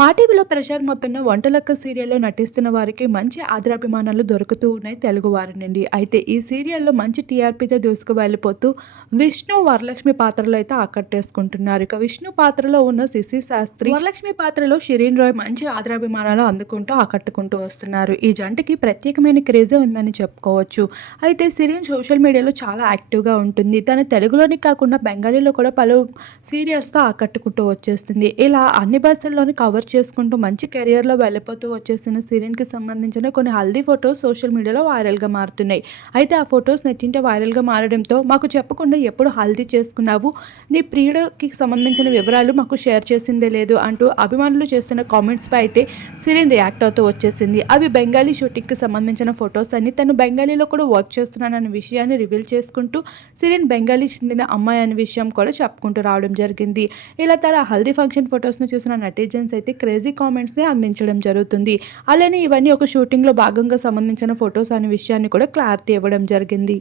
మా టీవీలో ప్రచారం అవుతున్న వంటలక్క సీరియల్లో నటిస్తున్న వారికి మంచి ఆదరాభిమానాలు దొరుకుతూ ఉన్నాయి తెలుగు వారి నుండి. అయితే ఈ సీరియల్లో మంచి టీఆర్పీతో దూసుకు వెళ్ళిపోతూ విష్ణు వరలక్ష్మి పాత్రలో అయితే ఆకట్టేసుకుంటున్నారు. ఇక విష్ణు పాత్రలో ఉన్న శిశి శాస్త్రి వరలక్ష్మి పాత్రలో షిరీన్ రాయ్ మంచి ఆదరాభిమానాలు అందుకుంటూ ఆకట్టుకుంటూ వస్తున్నారు. ఈ జంటకి ప్రత్యేకమైన క్రేజే ఉందని చెప్పుకోవచ్చు. అయితే సిరీన్ సోషల్ మీడియాలో చాలా యాక్టివ్గా ఉంటుంది. తన తెలుగులోనే కాకుండా బెంగాలీలో కూడా పలు సీరియల్స్తో ఆకట్టుకుంటూ వచ్చేస్తుంది. ఇలా అన్ని భాషల్లోని కవర్ చేసుకుంటూ మంచి కెరియర్లో వెళ్ళిపోతూ వచ్చేసిన సిరీన్కి సంబంధించిన కొన్ని హల్దీ ఫొటోస్ సోషల్ మీడియాలో వైరల్గా మారుతున్నాయి. అయితే ఆ ఫొటోస్ నెట్టింటే వైరల్గా మారడంతో మాకు చెప్పకుండా ఎప్పుడు హల్దీ చేసుకున్నావు? నీ ప్రియుడికి సంబంధించిన వివరాలు మాకు షేర్ చేసిందే లేదు అంటూ అభిమానులు చేస్తున్న కామెంట్స్పై అయితే సిరీన్ రియాక్ట్ అవుతూ వచ్చేసింది. అవి బెంగాలీ షూటింగ్కి సంబంధించిన ఫొటోస్ అని తను బెంగాలీలో కూడా వర్క్ చేస్తున్నానన్న విషయాన్ని రివీల్ చేసుకుంటూ సిరీన్ బెంగాలీ చెందిన అమ్మాయి అనే విషయం కూడా చెప్పుకుంటూ రావడం జరిగింది. ఇలా తన హల్దీ ఫంక్షన్ ఫొటోస్ను చూసిన నెటిజన్స్ అయితే క్రేజీ కామెంట్స్ని అందించడం జరుగుతుంది. అలానే ఇవన్నీ ఒక షూటింగ్లో భాగంగా సంబంధించిన ఫొటోస్ అనే విషయాన్ని కూడా క్లారిటీ ఇవ్వడం జరిగింది.